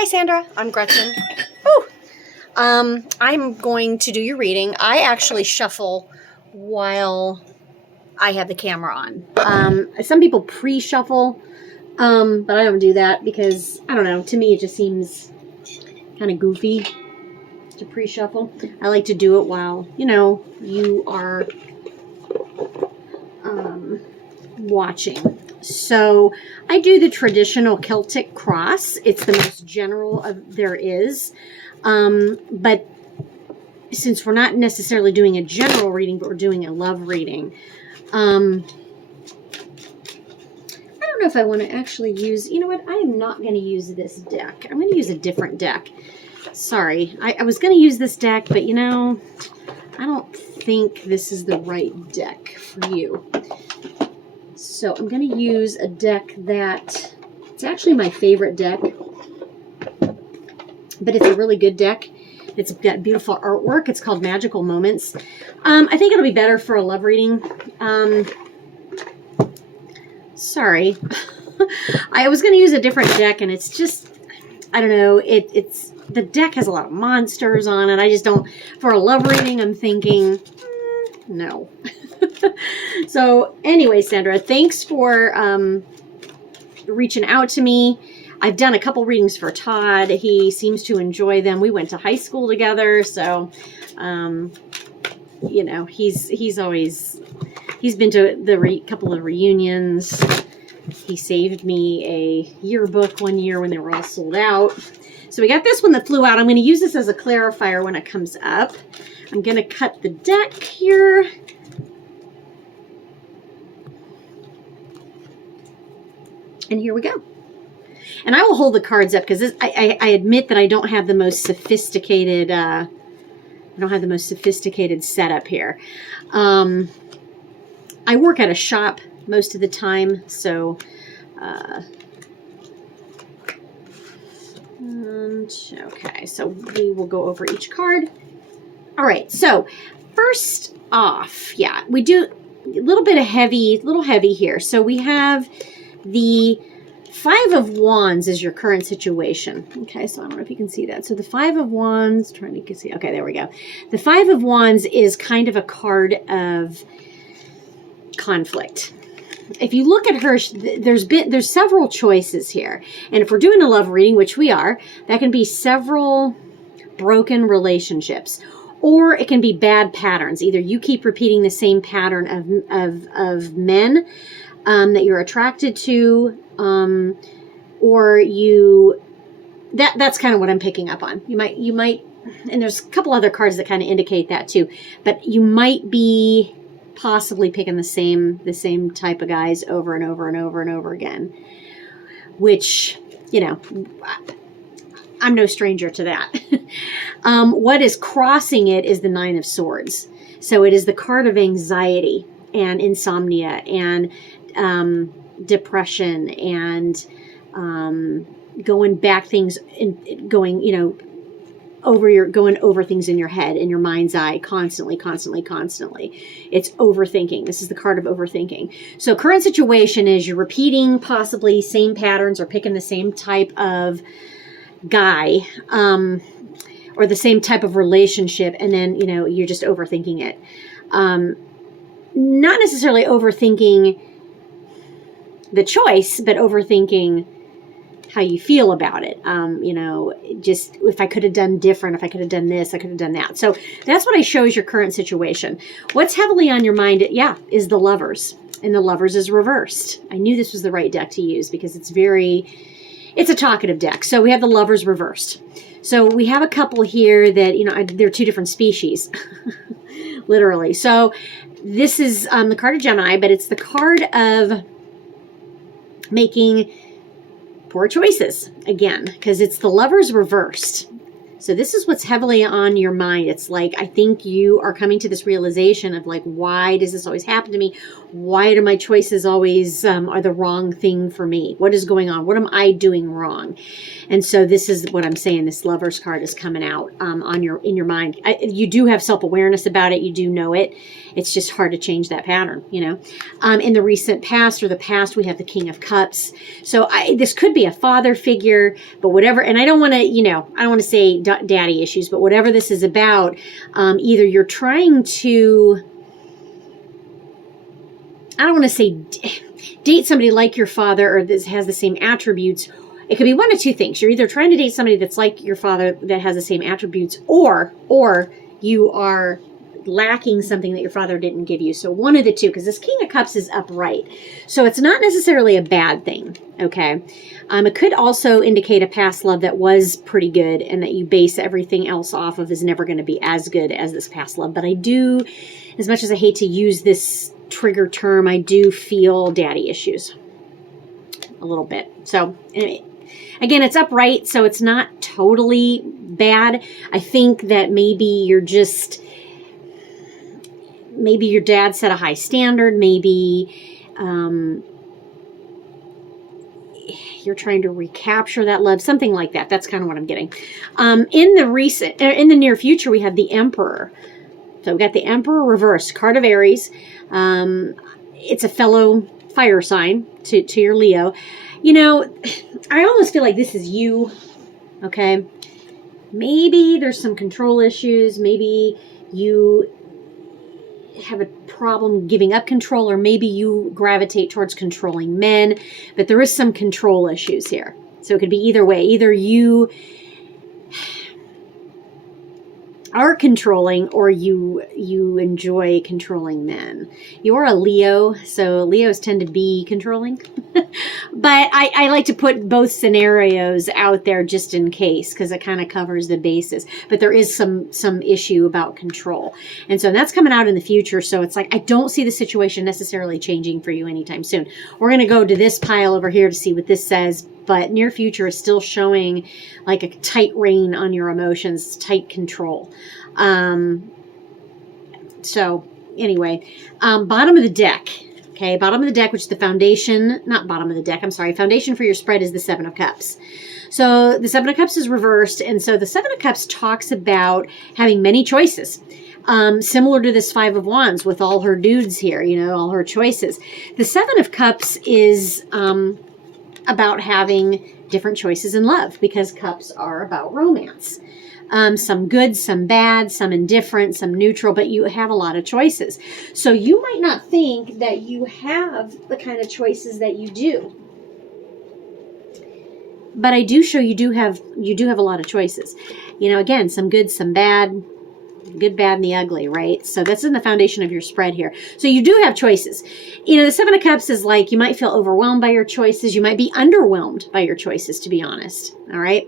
Hi, Sandra. I'm Gretchen. Ooh. I'm going to do your reading. I actually shuffle while I have the camera on. Some people pre-shuffle, but I don't do that because, I don't know, to me it just seems kind of goofy to pre-shuffle. I like to do it while, you are watching. So I do the traditional Celtic cross. It's the most general of there is. But since we're not necessarily doing a general reading, but we're doing a love reading, I don't know if I want to actually use, you know what, I am not going to use this deck. I'm going to use a different deck. Sorry, I was going to use this deck, but I don't think this is the right deck for you. So I'm going to use a deck that, it's actually my favorite deck, but it's a really good deck. It's got beautiful artwork. It's called Magical Moments. I think it'll be better for a love reading. Sorry. I was going to use a different deck, and it's just, I don't know, it's the deck has a lot of monsters on it. I just don't, for a love reading, I'm thinking, no. So anyway, Sandra, thanks for reaching out to me. I've done a couple readings for Todd. He seems to enjoy them. We went to high school together, so he's been to the couple of reunions. He saved me a yearbook one year when they were all sold out. So we got this one that flew out. I'm going to use this as a clarifier when it comes up. I'm going to cut the deck here. And here we go. And I will hold the cards up because I admit that I don't have the most sophisticated setup here. I work at a shop most of the time, so okay, so we will go over each card. All right, so first off, yeah, we do a little heavy here. So we have the Five of Wands is your current situation. Okay, so I don't know if you can see that. So the Five of Wands, trying to see. Okay, there we go. The Five of Wands is kind of a card of conflict. If you look at her, there's several choices here. And if we're doing a love reading, which we are, that can be several broken relationships. Or it can be bad patterns. Either you keep repeating the same pattern of men that you're attracted to, or that's kind of what I'm picking up on. You might, and there's a couple other cards that kind of indicate that too, but you might be possibly picking the same type of guys over and over and over and over again, which, I'm no stranger to that. What is crossing it is the Nine of Swords. So it is the card of anxiety and insomnia and depression and going back things and going, going over things in your head, in your mind's eye, constantly. It's overthinking. This is the card of overthinking. So current situation is you're repeating possibly same patterns or picking the same type of guy, or the same type of relationship, and then, you're just overthinking it. Not necessarily overthinking the choice, but overthinking how you feel about it. Just if I could have done different, if I could have done this, I could have done that. So that's what I show as your current situation. What's heavily on your mind, is the Lovers. And the Lovers is reversed. I knew this was the right deck to use because it's a talkative deck. So we have the Lovers reversed. So we have a couple here that, they're two different species, literally. So this is the card of Gemini, but it's the card of making poor choices again, because it's the Lovers reversed. So this is what's heavily on your mind. It's like, I think you are coming to this realization of like, why does this always happen to me? Why do my choices always are the wrong thing for me? What is going on? What am I doing wrong? And so this is what I'm saying. This Lover's card is coming out in your mind. You do have self-awareness about it. You do know it. It's just hard to change that pattern, you know. In the recent past or the past, we have the King of Cups. So this could be a father figure, but whatever. And I don't want to, I don't want to say daddy issues, but whatever this is about, either you're trying to, I don't want to say date somebody like your father or that has the same attributes. It could be one of two things. You're either trying to date somebody that's like your father that has the same attributes, or you are lacking something that your father didn't give you. So one of the two, because this King of Cups is upright. So it's not necessarily a bad thing, okay? It could also indicate a past love that was pretty good and that you base everything else off of is never going to be as good as this past love. But I do, as much as I hate to use this trigger term, I do feel daddy issues a little bit. So anyway, again, it's upright, so it's not totally bad. I think that maybe you're just, maybe your dad set a high standard. Maybe you're trying to recapture that love, something like that. That's kind of what I'm getting. In the near future, we have the Emperor. So we've got the Emperor reversed, card of Aries. It's a fellow fire sign to your Leo. I almost feel like this is you, okay? Maybe there's some control issues. Maybe you have a problem giving up control, or maybe you gravitate towards controlling men, but there is some control issues here. So it could be either way. Either you are controlling or you enjoy controlling men. You're a Leo, so Leos tend to be controlling. But I like to put both scenarios out there just in case, because it kind of covers the bases. But there is some issue about control. And so that's coming out in the future. So it's like, I don't see the situation necessarily changing for you anytime soon. We're going to go to this pile over here to see what this says. But near future is still showing like a tight rein on your emotions, tight control. So anyway, bottom of the deck. Okay, bottom of the deck, which is the foundation, not bottom of the deck, I'm sorry. Foundation for your spread is the Seven of Cups. So the Seven of Cups is reversed. And so the Seven of Cups talks about having many choices. Similar to this Five of Wands with all her dudes here, all her choices. The Seven of Cups is about having different choices in love, because cups are about romance. Some good, some bad, some indifferent, some neutral, but you have a lot of choices. So you might not think that you have the kind of choices that you do. But I do show you do have a lot of choices. Again, some good, some bad, good, bad, and the ugly, right? So that's in the foundation of your spread here. So you do have choices. The Seven of Cups is like, you might feel overwhelmed by your choices. You might be underwhelmed by your choices, to be honest. All right.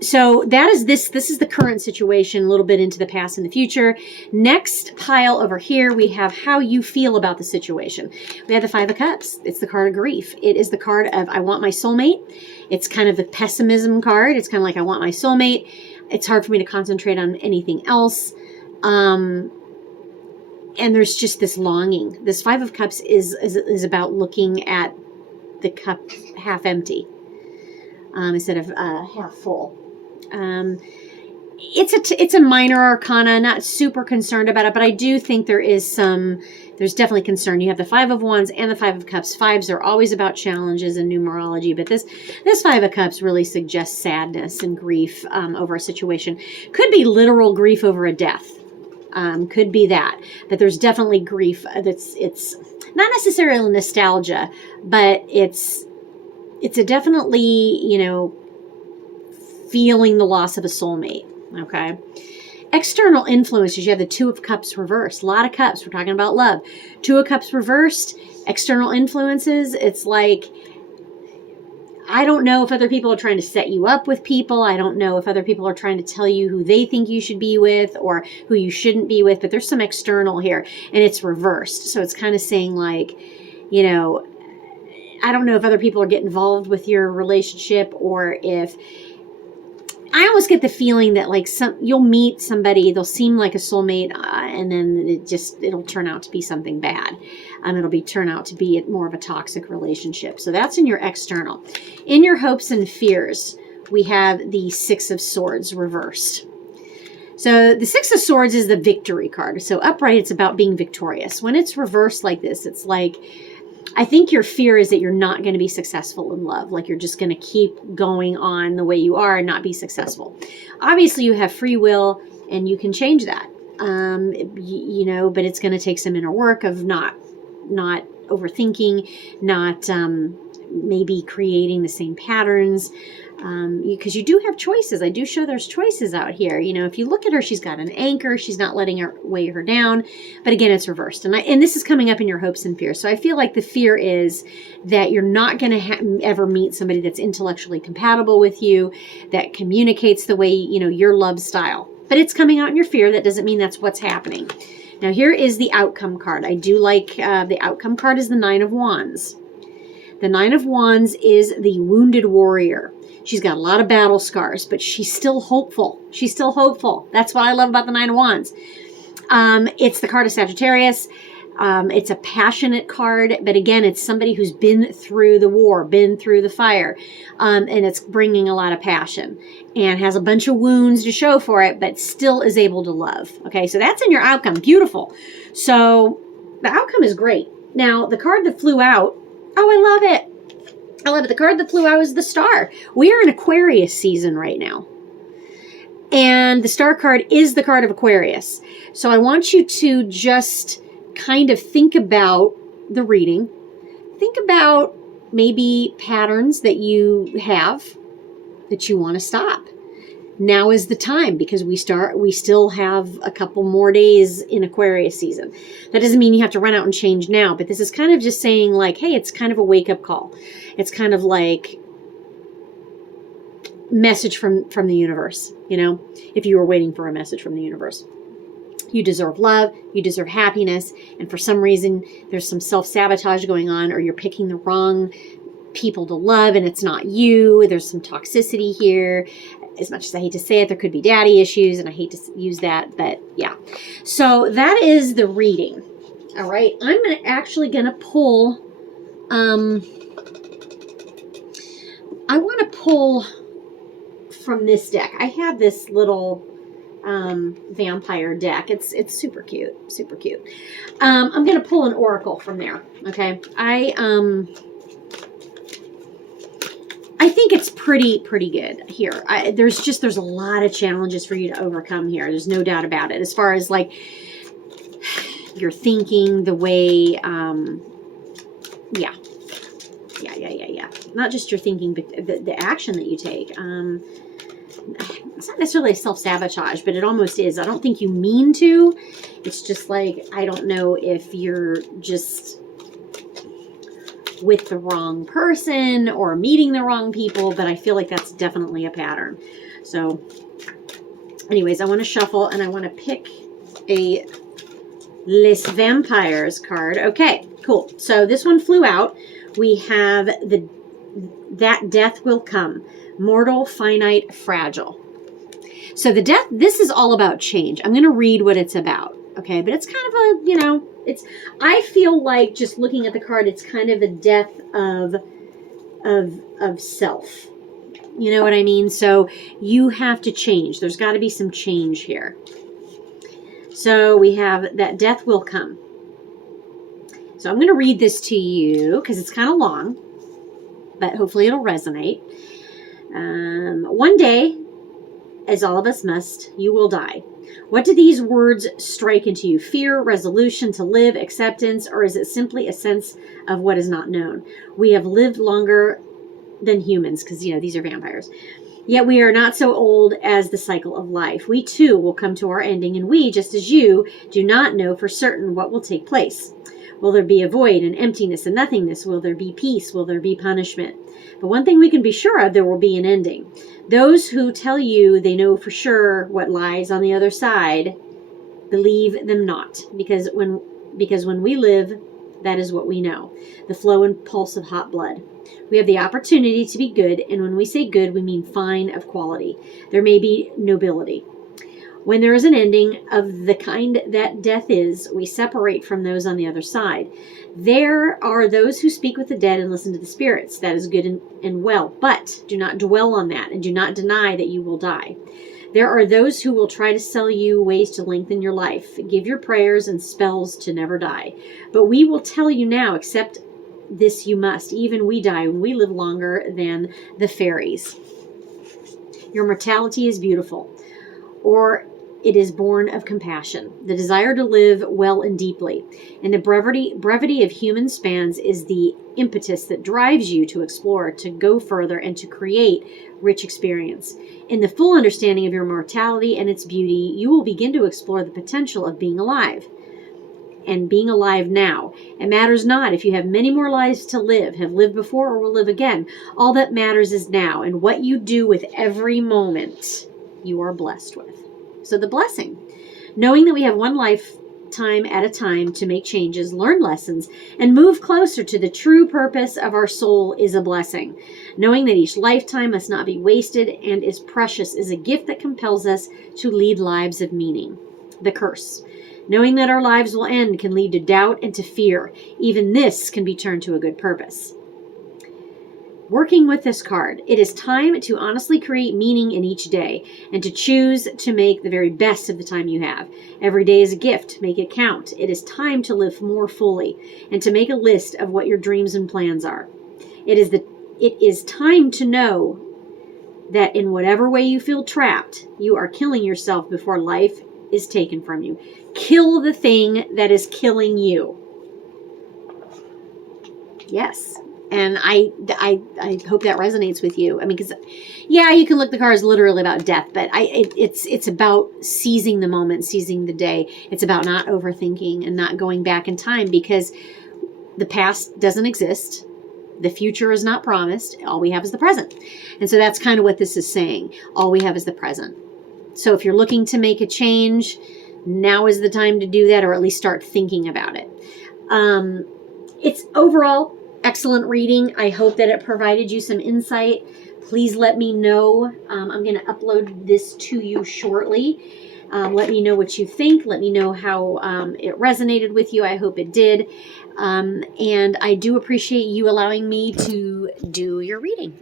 So that is this is the current situation, a little bit into the past and the future. Next pile over here, we have how you feel about the situation. We have the Five of Cups. It's the card of grief. It is the card of, I want my soulmate. It's kind of the pessimism card. It's kind of like, I want my soulmate. It's hard for me to concentrate on anything else. And there's just this longing. This Five of Cups is about looking at the cup half empty instead of half full. It's a minor arcana, not super concerned about it, but I do think there's definitely concern. You have the Five of Wands and the Five of Cups. Fives are always about challenges in numerology, but this Five of Cups really suggests sadness and grief over a situation. Could be literal grief over a death. Could be that. But there's definitely grief. It's not necessarily nostalgia, but it's a definitely, feeling the loss of a soulmate. Okay. External influences. You have the Two of Cups reversed. A lot of cups. We're talking about love. Two of Cups reversed. External influences. It's like, I don't know if other people are trying to set you up with people. I don't know if other people are trying to tell you who they think you should be with or who you shouldn't be with, but there's some external here and it's reversed. So it's kind of saying like, I don't know if other people are getting involved with your relationship, or if I almost get the feeling that like you'll meet somebody, they'll seem like a soulmate, and then it'll turn out to be something bad. It'll turn out to be more of a toxic relationship. So that's in your external. In your hopes and fears, we have the Six of Swords reversed. So the Six of Swords is the victory card. So upright, it's about being victorious. When it's reversed like this, it's like, I think your fear is that you're not going to be successful in love. Like you're just going to keep going on the way you are and not be successful. Obviously, you have free will and you can change that. But it's going to take some inner work of not overthinking, not maybe creating the same patterns. Because you do have choices. I do show there's choices out here. If you look at her, she's got an anchor. She's not letting her weigh her down. But again, it's reversed. And this is coming up in your hopes and fears. So I feel like the fear is that you're not going to ever meet somebody that's intellectually compatible with you, that communicates the way, your love style. But it's coming out in your fear. That doesn't mean that's what's happening. Now, here is the outcome card. I do like the outcome card is the Nine of Wands. The Nine of Wands is the wounded warrior. She's got a lot of battle scars, but she's still hopeful. She's still hopeful. That's what I love about the Nine of Wands. It's the card of Sagittarius. It's a passionate card, but again, it's somebody who's been through the war, been through the fire, and it's bringing a lot of passion and has a bunch of wounds to show for it, but still is able to love. Okay, so that's in your outcome. Beautiful. So the outcome is great. Now, the card that flew out, oh, I love it. I love it. The card that flew out is the Star. We are in Aquarius season right now. And the Star card is the card of Aquarius. So I want you to just kind of think about the reading. Think about maybe patterns that you have that you want to stop. Now is the time, because we still have a couple more days in Aquarius season. That doesn't mean you have to run out and change now, but this is kind of just saying like, hey, it's kind of a wake-up call. It's kind of like message from the universe, if you were waiting for a message from the universe. You deserve love, you deserve happiness, and for some reason there's some self-sabotage going on, or you're picking the wrong people to love and it's not you. There's some toxicity here. As much as I hate to say it, there could be daddy issues, and I hate to use that, but yeah. So that is the reading. All right, I'm actually going to pull, I want to pull from this deck. I have this little vampire deck. It's super cute, super cute. I'm going to pull an oracle from there, okay? I think it's pretty good here. There's a lot of challenges for you to overcome here. There's no doubt about it. As far as like your thinking, the way, yeah. Not just your thinking, but the action that you take. It's not necessarily a self-sabotage, but it almost is. I don't think you mean to. It's just like, I don't know if you're just with the wrong person or meeting the wrong people, but I feel like that's definitely a pattern. So anyways, I want to shuffle and I want to pick a Les Vampires card. Okay, cool. So this one flew out. We have that death will come. Mortal, finite, fragile. So this is all about change. I'm going to read what it's about. Okay, but it's kind of a, I feel like just looking at the card, it's kind of a death of self. You know what I mean? So you have to change. There's got to be some change here. So we have that death will come. So I'm going to read this to you because it's kind of long, but hopefully it'll resonate. One day, as all of us must, you will die. What do these words strike into you? Fear, resolution to live, acceptance, or is it simply a sense of what is not known? We have lived longer than humans, because, these are vampires. Yet we are not so old as the cycle of life. We too will come to our ending, and we, just as you, do not know for certain what will take place. Will there be a void, an emptiness, a nothingness? Will there be peace? Will there be punishment? But one thing we can be sure of, there will be an ending. Those who tell you they know for sure what lies on the other side, believe them not. Because when we live, that is what we know. The flow and pulse of hot blood. We have the opportunity to be good, and when we say good, we mean fine, of quality. There may be nobility. When there is an ending of the kind that death is, we separate from those on the other side. There are those who speak with the dead and listen to the spirits. That is good and well, but do not dwell on that, and do not deny that you will die. There are those who will try to sell you ways to lengthen your life. Give your prayers and spells to never die. But we will tell you now, accept this you must. Even we die when we live longer than the fairies. Your mortality is beautiful, or it is born of compassion, the desire to live well and deeply. And the brevity of human spans is the impetus that drives you to explore, to go further, and to create rich experience. In the full understanding of your mortality and its beauty, you will begin to explore the potential of being alive. And being alive now. It matters not if you have many more lives to live, have lived before, or will live again. All that matters is now, and what you do with every moment you are blessed with. So the blessing. Knowing that we have one lifetime at a time to make changes, learn lessons, and move closer to the true purpose of our soul is a blessing. Knowing that each lifetime must not be wasted and is precious is a gift that compels us to lead lives of meaning. The curse. Knowing that our lives will end can lead to doubt and to fear. Even this can be turned to a good purpose. Working with this card, it is time to honestly create meaning in each day and to choose to make the very best of the time you have. Every day is a gift. Make it count. It is time to live more fully and to make a list of what your dreams and plans are. It is time to know that in whatever way you feel trapped, you are killing yourself before life is taken from you. Kill the thing that is killing you. Yes. And I hope that resonates with you. I mean, because, yeah, you can look the cards literally about death, but it's about seizing the moment, seizing the day. It's about not overthinking and not going back in time, because the past doesn't exist. The future is not promised. All we have is the present. And so that's kind of what this is saying. All we have is the present. So if you're looking to make a change, now is the time to do that, or at least start thinking about it. It's overall excellent reading. I hope that it provided you some insight. Please let me know. I'm going to upload this to you shortly. Let me know what you think. Let me know how it resonated with you. I hope it did. And I do appreciate you allowing me to do your reading.